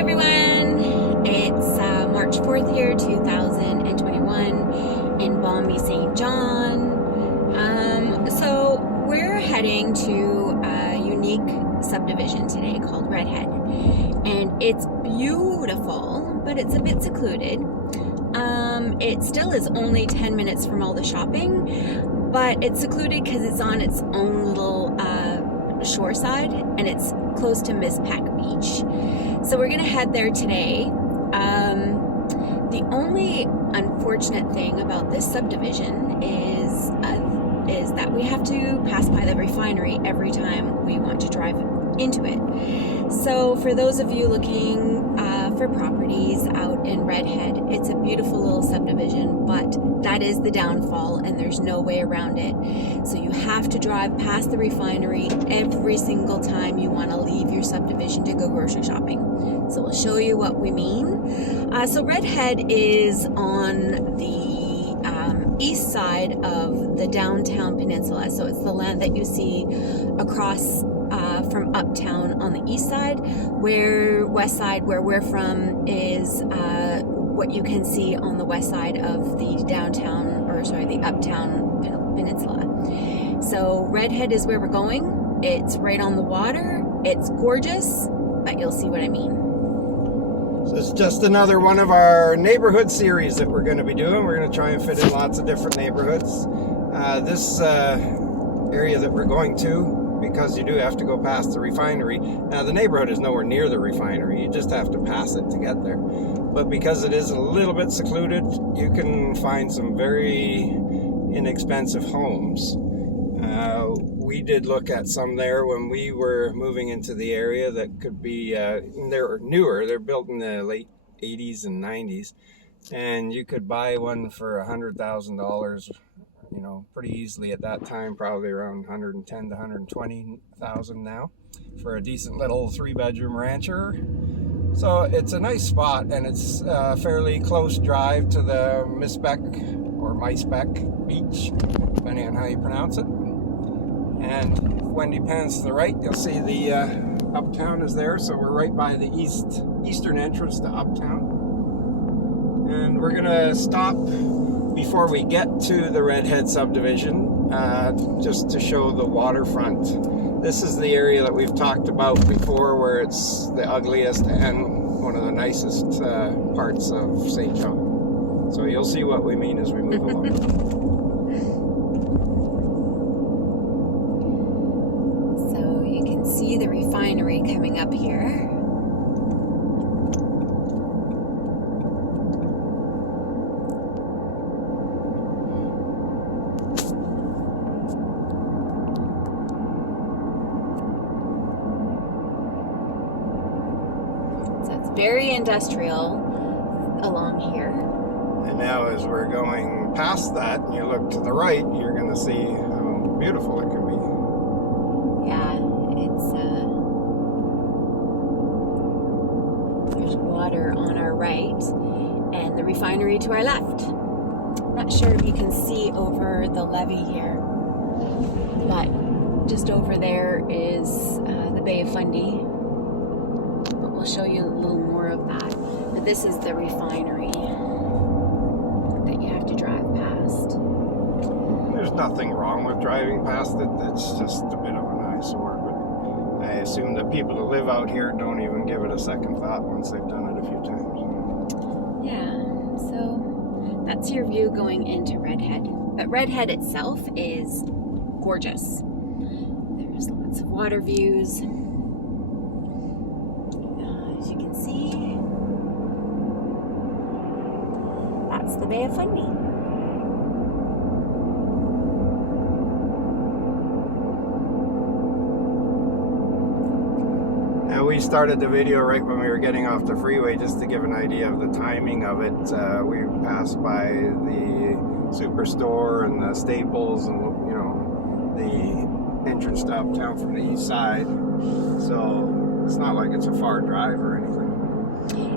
everyone. It's March 4th here, 2021 in balmy St. John. So we're heading to a unique subdivision today called Redhead. And it's beautiful, but it's a bit secluded. It still is only 10 minutes from all the shopping, but it's secluded because it's on its own little shore side, and it's close to Miss Peck Beach. So we're gonna head there today. The only unfortunate thing about this subdivision is that we have to pass by the refinery every time we want to drive into it. So for those of you looking for properties out in Redhead, it's a beautiful little subdivision, but that is the downfall and there's no way around it. So you have to drive past the refinery every single time you want to leave your subdivision to go grocery shopping. So we'll show you what we mean. So Redhead is on the east side of the downtown peninsula. So it's the land that you see across from uptown on the east side, where west side, where we're from, is what you can see on the west side of the the uptown peninsula. So Redhead is where we're going. It's right on the water. It's gorgeous, but you'll see what I mean. So it's just another one of our neighborhood series that we're going to be doing. We're going to try and fit in lots of different neighborhoods. This area that we're going to, because you do have to go past the refinery. Now the neighborhood is nowhere near the refinery, you just have to pass it to get there. But because it is a little bit secluded, you can find some very inexpensive homes. We did look at some there when we were moving into the area that could be, they're newer, they're built in the late 80s and 90s, and you could buy one for $100,000, you know, pretty easily at that time, probably around 110 to 120,000 now, for a decent little 3-bedroom rancher. So it's a nice spot, and it's a fairly close drive to the Miss Peck or Mice Peck Beach, depending on how you pronounce it. And when you pan to the right, you'll see the uptown is there. So we're right by the eastern entrance to uptown. And we're gonna stop before we get to the Redhead subdivision, just to show the waterfront. This is the area that we've talked about before, where it's the ugliest and one of the nicest parts of St. John. So you'll see what we mean as we move along. So you can see the refinery coming up here. Very industrial along here. And now as we're going past that, and you look to the right, you're going to see how beautiful it can be. Yeah, it's there's water on our right and the refinery to our left. I'm not sure if you can see over the levee here, but just over there is the Bay of Fundy. We'll show you a little more of that. But this is the refinery that you have to drive past. There's nothing wrong with driving past it. It's just a bit of an eyesore. But I assume that people who live out here don't even give it a second thought once they've done it a few times. Yeah, so that's your view going into Redhead. But Redhead itself is gorgeous. There's lots of water views. As you can see, that's the Bay of Fundy. Now we started the video right when we were getting off the freeway, just to give an idea of the timing of it. We passed by the Superstore and the Staples and, you know, the entrance to uptown from the east side. So it's not like it's a far drive or anything.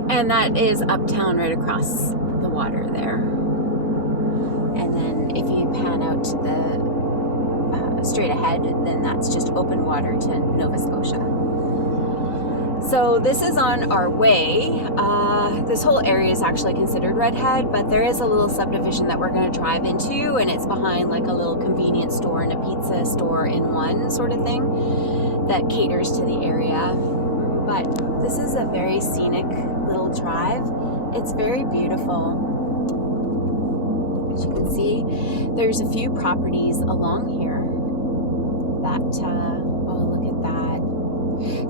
And that is uptown right across the water there. And then if you pan out to the straight ahead, then that's just open water to Nova Scotia. So this is on our way. This whole area is actually considered Redhead, but there is a little subdivision that we're going to drive into, and it's behind like a little convenience store and a pizza store in one sort of thing that caters to the area. But this is a very scenic little drive. It's very beautiful. As you can see, there's a few properties along here that, oh, look at that.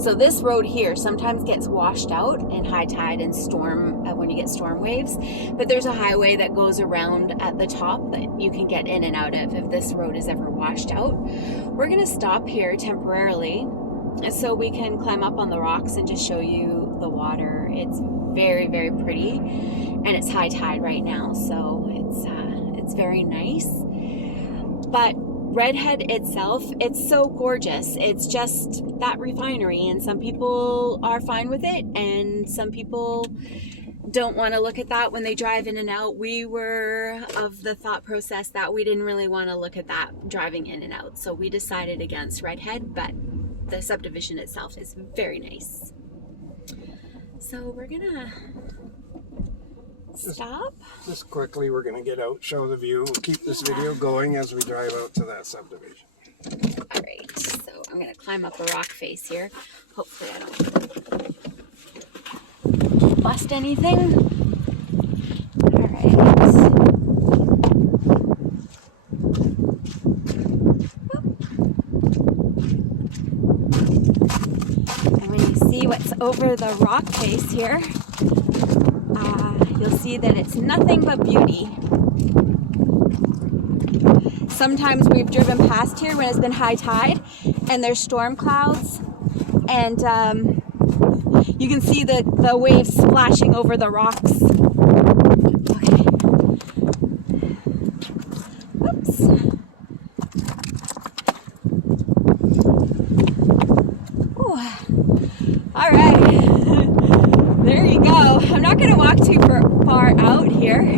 So this road here sometimes gets washed out in high tide and storm, when you get storm waves, but there's a highway that goes around at the top that you can get in and out of if this road is ever washed out. We're gonna stop here temporarily so we can climb up on the rocks and just show you the water. It's very, very pretty, and it's high tide right now, so it's very nice. But Redhead itself, it's so gorgeous. It's just that refinery, and some people are fine with it, and some people don't want to look at that when they drive in and out. We were of the thought process that we didn't really want to look at that driving in and out, so we decided against Redhead, but the subdivision itself is very nice. So we're gonna stop. Just quickly, we're gonna get out, show the view. We'll keep this video going as we drive out to that subdivision. All right, so I'm gonna climb up a rock face here. Hopefully I don't bust anything. All right. And when you see what's over the rock face here, you'll see that it's nothing but beauty. Sometimes we've driven past here when it's been high tide and there's storm clouds, and you can see the waves splashing over the rocks. Okay. Whoops. Ooh. All right. There you go. I'm not going to walk too far out here. I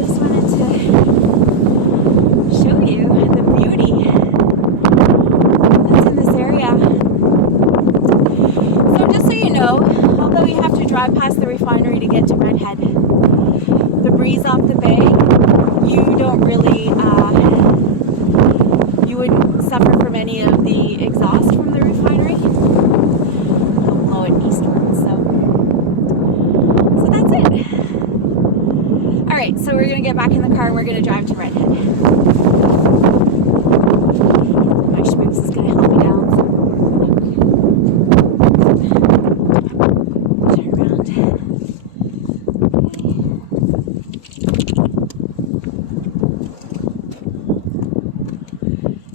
just wanted to show you the beauty that's in this area. So just so you know, although you have to drive past the refinery to get to Redhead, the breeze off the bay, you don't really, you wouldn't suffer from any of the exhaust from the refinery. It'll blow it eastward, so that's it. All right, so we're gonna get back in the car and we're gonna drive to Redhead. My schmooze is gonna help me down. Turn around.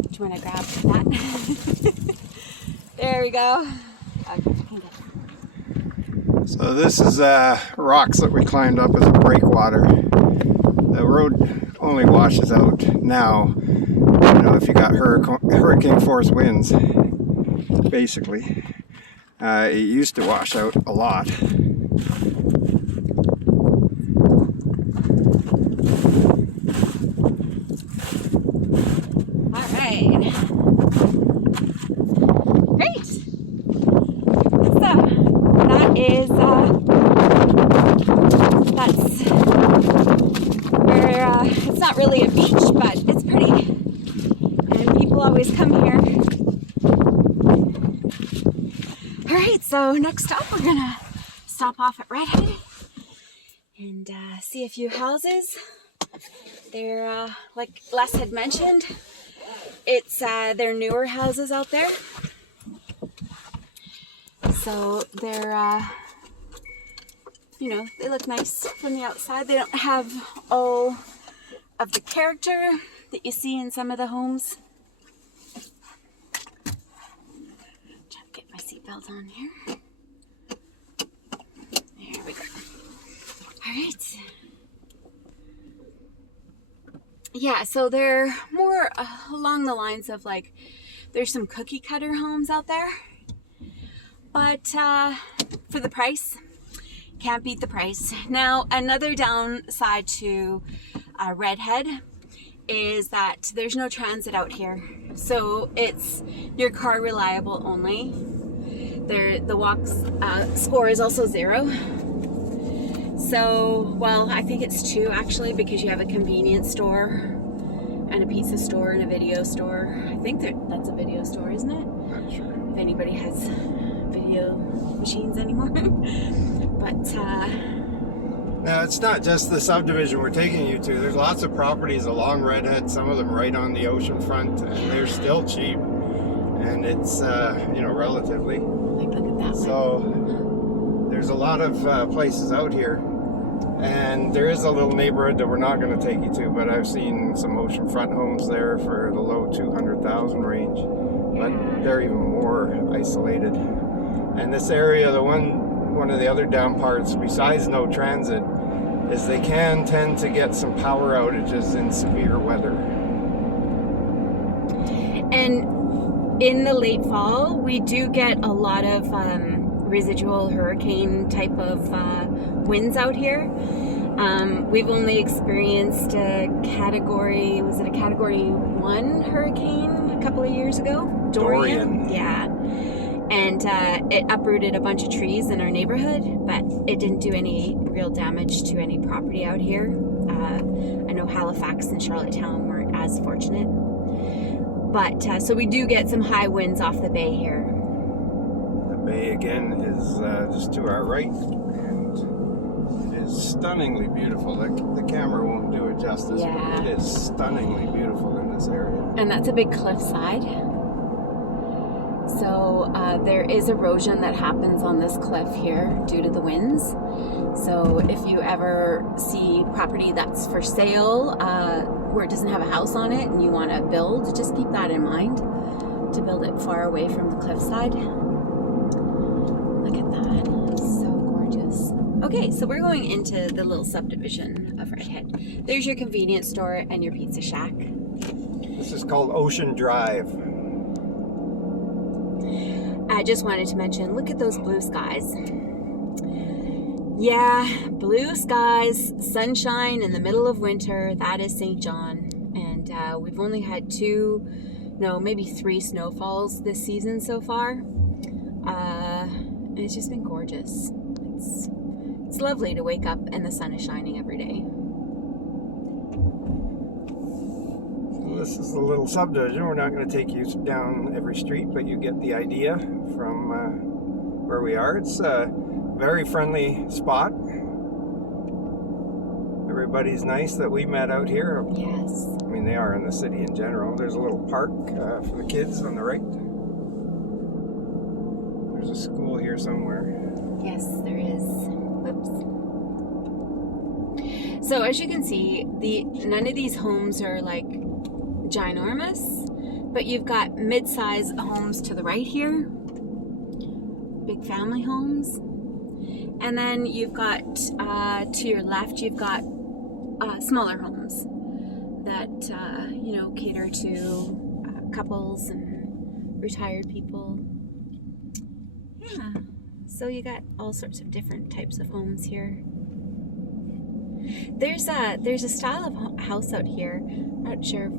Do you wanna grab that? There we go. Okay, I can get it. So this is rocks that we climbed up as a breakwater. The road only washes out now, you know, if you got hurricane force winds, basically. It used to wash out a lot. All right. Great. So that is that's where it's not really a beach, but it's pretty, and people always come here. All right, so next stop we're gonna stop off at Redhead and see a few houses. They're like Les had mentioned, it's they're newer houses out there, so they're you know, they look nice from the outside. They don't have all of the character that you see in some of the homes. Try to get my seatbelt on here. There we go. All right. Yeah, so they're more along the lines of like, there's some cookie cutter homes out there, but for the price, can't beat the price. Now, another downside to Redhead is that there's no transit out here. So it's your car reliable only. The walk score is also 0. So, well, I think it's 2 actually, because you have a convenience store and a pizza store and a video store. I think that's a video store, isn't it? Not sure. If anybody has video machines anymore. But now, it's not just the subdivision we're taking you to. There's lots of properties along Redhead, some of them right on the ocean front, and they're still cheap. And it's, you know, relatively. like, look at that one. So there's a lot of places out here. And there is a little neighborhood that we're not going to take you to, but I've seen some oceanfront homes there for the low 200,000 range. But they're even more isolated. And this area, one of the other down parts, besides no transit, is they can tend to get some power outages in severe weather. And in the late fall, we do get a lot of residual hurricane type of winds out here. We've only experienced a category 1 hurricane a couple of years ago? Dorian. Yeah. And it uprooted a bunch of trees in our neighborhood, but it didn't do any real damage to any property out here. I know Halifax and Charlottetown weren't as fortunate. But, so we do get some high winds off the bay here. The bay, again, is just to our right, and it is stunningly beautiful. The camera won't do it justice, Yeah. but it is stunningly beautiful in this area. And that's a big cliffside. So there is erosion that happens on this cliff here due to the winds. So if you ever see property that's for sale where it doesn't have a house on it and you want to build, just keep that in mind to build it far away from the cliffside. Look at that. It's so gorgeous. Okay, so we're going into the little subdivision of Redhead. There's your convenience store and your pizza shack. This is called Ocean Drive. I just wanted to mention, look at those blue skies. Yeah, blue skies, sunshine in the middle of winter. That is St. John. And we've only had 2, no, maybe 3 snowfalls this season so far. And it's just been gorgeous. It's lovely to wake up and the sun is shining every day. This is the little subdivision. We're not going to take you down every street, but you get the idea from where we are. It's a very friendly spot. Everybody's nice that we met out here. Yes. I mean, they are in the city in general. There's a little park for the kids on the right. There's a school here somewhere. Yes, there is. Whoops. So as you can see, none of these homes are like ginormous, but you've got mid-size homes to the right here, big family homes, and then you've got to your left you've got smaller homes that you know, cater to couples and retired people. Yeah, so you got all sorts of different types of homes here. There's a style of house out here, not sure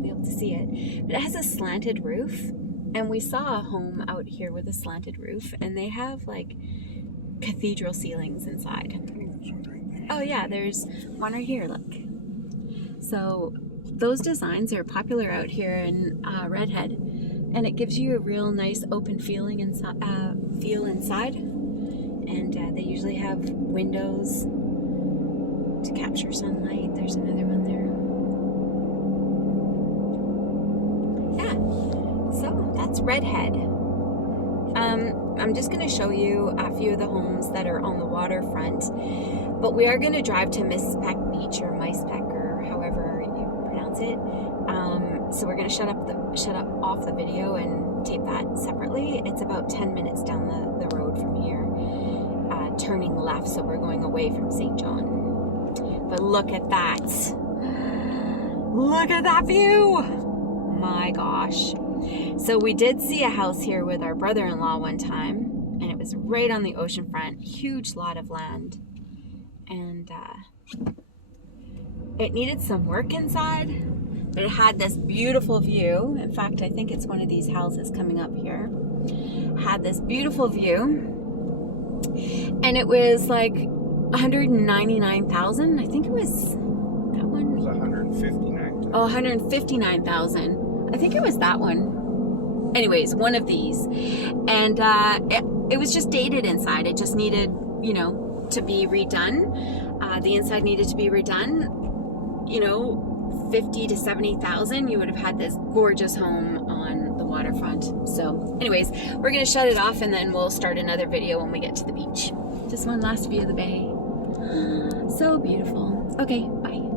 be able to see it, but it has a slanted roof, and we saw a home out here with a slanted roof, and they have like cathedral ceilings inside. Oh yeah, there's one right here, look. So those designs are popular out here in Redhead, and it gives you a real nice open feeling feel inside, and they usually have windows to capture sunlight. There's another one there. So that's Redhead. I'm just going to show you a few of the homes that are on the waterfront, but we are going to drive to Mispec Beach or Mispec or however you pronounce it. So we're going to shut off the video and tape that separately. It's about 10 minutes down the road from here, turning left, so we're going away from St. John. But look at that. Look at that view. My gosh. So we did see a house here with our brother-in-law one time, and it was right on the ocean front, huge lot of land, and it needed some work inside, but it had this beautiful view. In fact, I think it's one of these houses coming up here, had this beautiful view, and it was like 199,000. I think it was that one. It was 159. Oh, 159,000. I think it was that one. Anyways, one of these. And it was just dated inside. It just needed, you know, to be redone. The inside needed to be redone. You know, 50 to 70,000, you would have had this gorgeous home on the waterfront. So anyways, we're going to shut it off and then we'll start another video when we get to the beach. Just one last view of the bay. So beautiful. Okay.